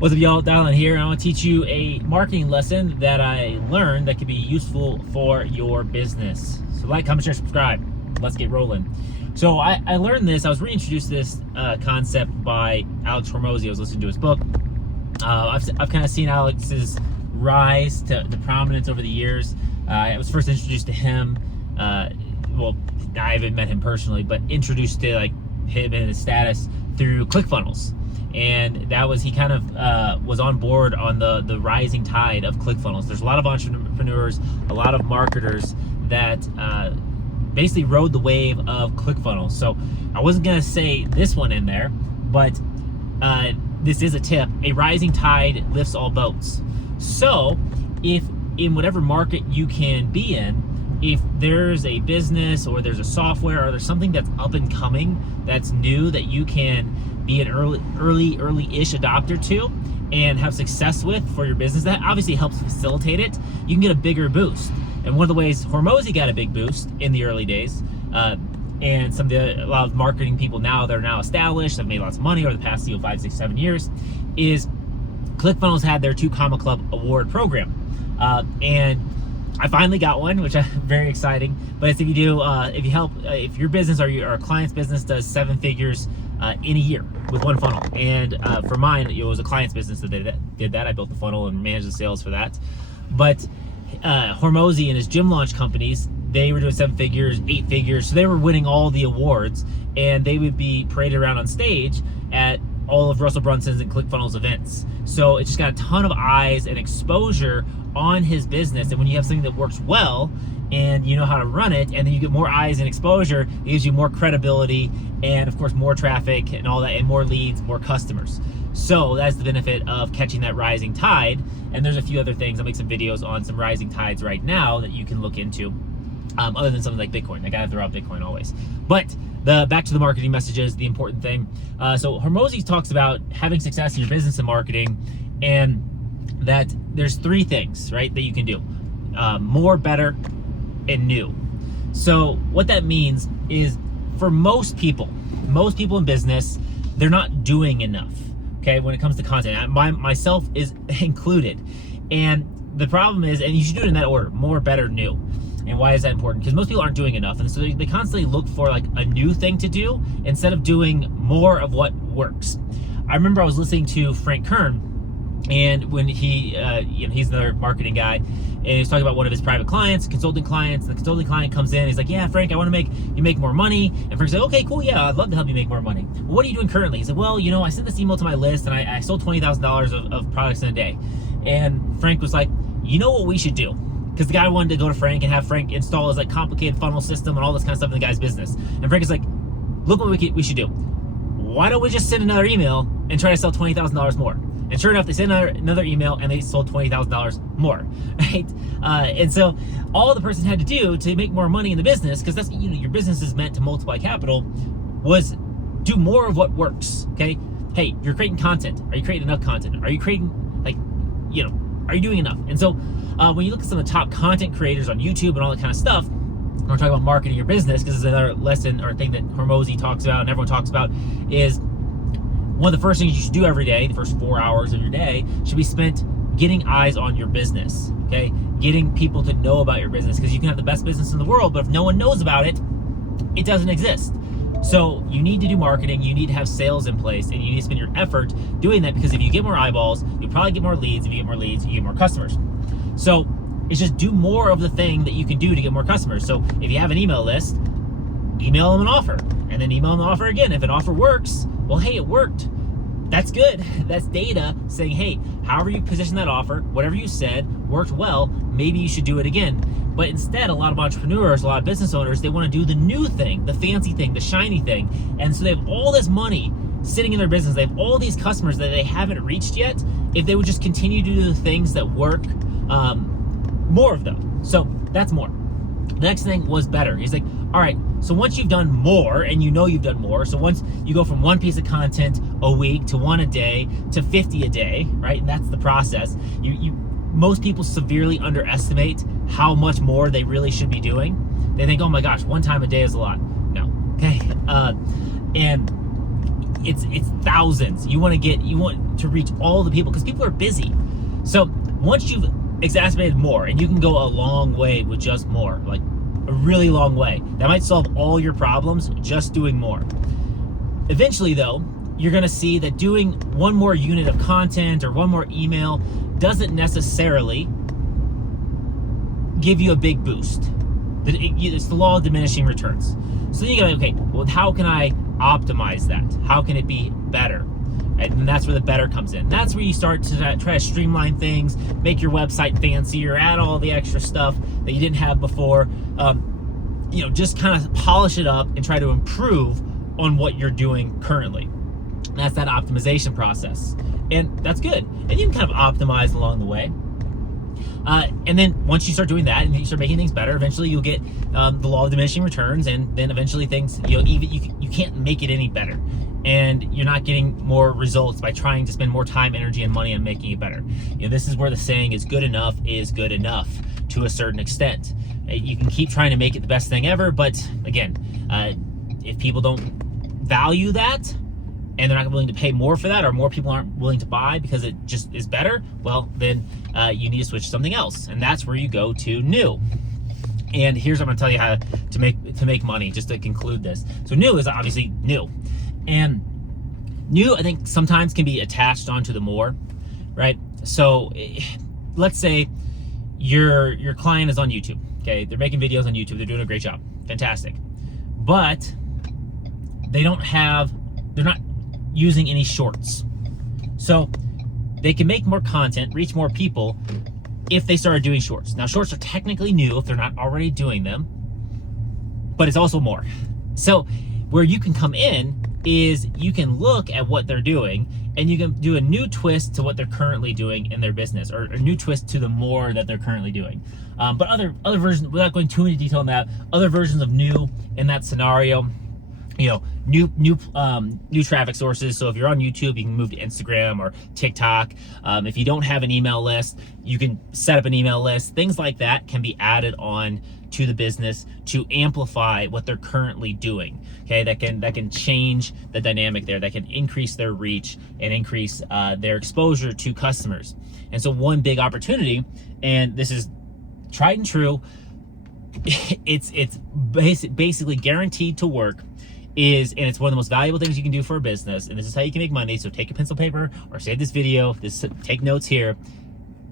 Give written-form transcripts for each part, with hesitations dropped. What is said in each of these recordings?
What's up, y'all? Dylan here. I want to teach you a marketing lesson that I learned that could be useful for your business. So like, comment, share, subscribe. Let's get rolling. So I learned this. I was reintroduced to this concept by Alex Hormozi. I was listening to his book. I've kind of seen Alex's rise to prominence over the years. I was first introduced to him. Well, I haven't met him personally, but introduced to like him and his status through ClickFunnels. And that was, he kind of was on board on the rising tide of ClickFunnels. There's a lot of entrepreneurs, a lot of marketers that basically rode the wave of ClickFunnels. So I wasn't gonna say this one in there, but this is a tip. A rising tide lifts all boats. So if in whatever market you can be in, if there's a business or there's a software or there's something that's up and coming, that's new, that you can be an early-ish adopter to and have success with for your business, that obviously helps facilitate it. You can get a bigger boost. And one of the ways Hormozi got a big boost in the early days, and a lot of marketing people now that are now established, have made lots of money over the past 5, 6, 7 years, is ClickFunnels had their 2 Comma Club award program. And I finally got one, which is very exciting. But it's if you help, if your business or your client's business does 7 figures in a year with one funnel. And for mine, it was a client's business that did that. I built the funnel and managed the sales for that. But Hormozi and his gym launch companies, they were doing 7 figures, 8 figures. So they were winning all the awards, and they would be paraded around on stage at all of Russell Brunson's and ClickFunnels events. So it just got a ton of eyes and exposure on his business. And when you have something that works well and you know how to run it, and then you get more eyes and exposure, it gives you more credibility and of course more traffic and all that, and more leads, more customers. So that's the benefit of catching that rising tide. And there's a few other things. I'll make some videos on some rising tides right now that you can look into, other than something like Bitcoin. I gotta throw out Bitcoin always. But back to the marketing messages, the important thing. So Hormozi talks about having success in your business and marketing, and that there's 3 things, right, that you can do. More, better, and new. So what that means is, for most people in business, they're not doing enough, okay, when it comes to content. Myself is included. And the problem is, and you should do it in that order: more, better, new. And why is that important? Because most people aren't doing enough, and so they constantly look for like a new thing to do instead of doing more of what works. I remember I was listening to Frank Kern, and when he's another marketing guy, and he's talking about one of his private clients, consulting clients. And the consulting client comes in, he's like, "Yeah, Frank, I want to make you make more money." And Frank's like, "Okay, cool, yeah, I'd love to help you make more money. Well, what are you doing currently?" He said, "Well, I sent this email to my list, and I sold $20,000 of products in a day." And Frank was like, "You know what we should do?" Because the guy wanted to go to Frank and have Frank install his like complicated funnel system and all this kind of stuff in the guy's business. And Frank is like, "Look what we should do. Why don't we just send another email and try to sell $20,000 more?" And sure enough, they sent another email and they sold $20,000 more, right? And so all the person had to do to make more money in the business, because that's, your business is meant to multiply capital, was do more of what works, okay? Hey, you're creating content. Are you creating enough content? Are you creating, are you doing enough? And so when you look at some of the top content creators on YouTube and all that kind of stuff, when we're talking about marketing your business, because it's another lesson or thing that Hormozi talks about and everyone talks about, is one of the first things you should do every day, the first 4 hours of your day, should be spent getting eyes on your business, okay? Getting people to know about your business, because you can have the best business in the world, but if no one knows about it, it doesn't exist. So you need to do marketing, you need to have sales in place, and you need to spend your effort doing that, because if you get more eyeballs, you'll probably get more leads. If you get more leads, you get more customers. So it's just do more of the thing that you can do to get more customers. So if you have an email list, email them an offer, and then email them an offer again. If an offer works, well, hey, it worked. That's good. That's data saying, hey, however you position that offer, whatever you said worked well, maybe you should do it again. But instead, a lot of entrepreneurs, a lot of business owners, they want to do the new thing, the fancy thing, the shiny thing. And so they have all this money sitting in their business. They have all these customers that they haven't reached yet. If they would just continue to do the things that work, more of them. So that's more. The next thing was better. He's like, all right, so once you've done more, and you've done more, so once you go from 1 piece of content a week to 1 a day to 50 a day, right? And that's the process. Most people severely underestimate how much more they really should be doing. They think, oh my gosh, 1 time a day is a lot. No, okay? And it's thousands. You want to reach all the people because people are busy. So once you've exacerbated more, and you can go a long way with just more, like a really long way. That might solve all your problems just doing more. Eventually though, you're gonna see that doing one more unit of content or one more email doesn't necessarily give you a big boost. It's the law of diminishing returns. So then you go, okay, well, how can I optimize that? How can it be better? And that's where the better comes in. That's where you start to try to streamline things, make your website fancier, add all the extra stuff that you didn't have before. Just kind of polish it up and try to improve on what you're doing currently. That's that optimization process. And that's good. And you can kind of optimize along the way. And then once you start doing that and you start making things better, eventually you'll get the law of diminishing returns, and then eventually things, you can't make it any better. And you're not getting more results by trying to spend more time, energy, and money on making it better. This is where the saying is good enough to a certain extent. You can keep trying to make it the best thing ever, but again, if people don't value that, and they're not willing to pay more for that, or more people aren't willing to buy because it just is better, well, then you need to switch to something else. And that's where you go to new. And here's what I'm gonna tell you how to make money, just to conclude this. So new is obviously new. And new, I think, sometimes can be attached onto the more, right? So let's say your client is on YouTube, okay? They're making videos on YouTube, they're doing a great job, fantastic. But they're not using any shorts. So they can make more content, reach more people if they started doing shorts. Now, shorts are technically new if they're not already doing them, but it's also more. So where you can come in is you can look at what they're doing and you can do a new twist to what they're currently doing in their business, or a new twist to the more that they're currently doing. But other versions, without going too into detail on that, other versions of new in that scenario, new traffic sources. So if you're on YouTube, you can move to Instagram or TikTok. If you don't have an email list, you can set up an email list. Things like that can be added on to the business to amplify what they're currently doing. Okay, that can change the dynamic there. That can increase their reach and increase their exposure to customers. And so one big opportunity, and this is tried and true, it's basically guaranteed to work, and it's one of the most valuable things you can do for a business, and this is how you can make money. So take a pencil, paper, or save this video, take notes here.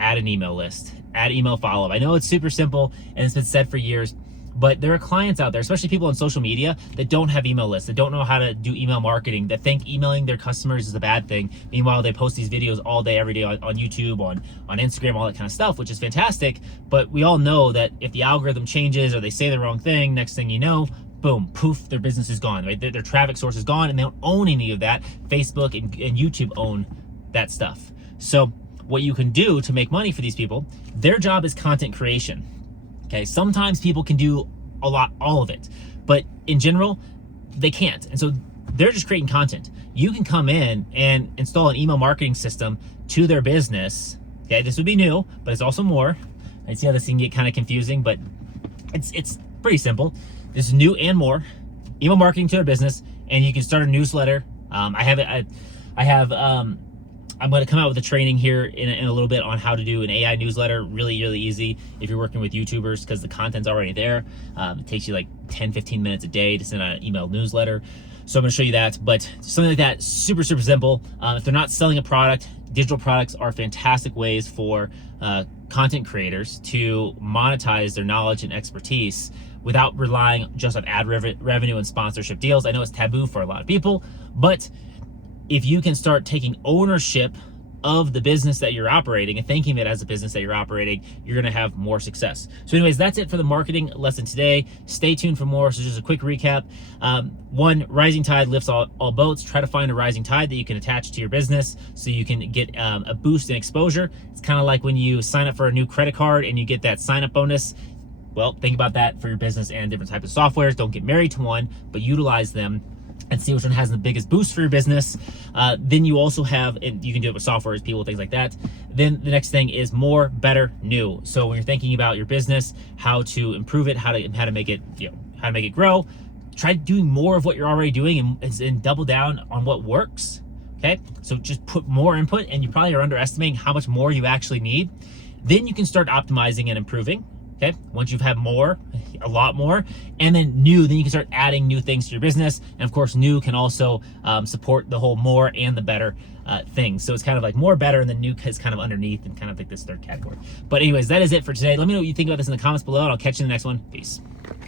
Add an email list, add email follow-up. I know it's super simple and it's been said for years, but there are clients out there, especially people on social media, that don't have email lists, that don't know how to do email marketing, that think emailing their customers is a bad thing. Meanwhile, they post these videos all day, every day on YouTube, on Instagram, all that kind of stuff, which is fantastic. But we all know that if the algorithm changes or they say the wrong thing, next thing you know, boom, poof, their business is gone, right? Their traffic source is gone, and they don't own any of that. Facebook and YouTube own that stuff. So what you can do to make money for these people, their job is content creation. Okay, sometimes people can do all of it, but in general, they can't. And so they're just creating content. You can come in and install an email marketing system to their business. Okay, this would be new, but it's also more. I see how this can get kind of confusing, but it's pretty simple. This is new and more. Email marketing to their business, and you can start a newsletter. I'm going to come out with a training here in a little bit on how to do an AI newsletter. Really, really easy if you're working with YouTubers, because the content's already there. It takes you like 10-15 minutes a day to send out an email newsletter. So I'm going to show you that, but something like that, super, super simple. If they're not selling a product, digital products are fantastic ways for content creators to monetize their knowledge and expertise without relying just on ad revenue and sponsorship deals. I know it's taboo for a lot of people, but if you can start taking ownership of the business that you're operating and thinking of it as a business that you're operating, you're gonna have more success. So anyways, that's it for the marketing lesson today. Stay tuned for more. So just a quick recap. One, rising tide lifts all boats. Try to find a rising tide that you can attach to your business so you can get a boost in exposure. It's kind of like when you sign up for a new credit card and you get that sign up bonus. Well, think about that for your business and different types of softwares. Don't get married to one, but utilize them and see which one has the biggest boost for your business. Then you also have, and you can do it with softwares, people, things like that. Then the next thing is more, better, new. So when you're thinking about your business, how to improve it, how to make it, how to make it grow, try doing more of what you're already doing and double down on what works. Okay, so just put more input, and you probably are underestimating how much more you actually need. Then you can start optimizing and improving. Okay, once you've had more, a lot more, and then new, then you can start adding new things to your business. And of course, new can also support the whole more and the better things. So it's kind of like more, better, and then new is kind of underneath and kind of like this third category. But anyways, that is it for today. Let me know what you think about this in the comments below, and I'll catch you in the next one. Peace.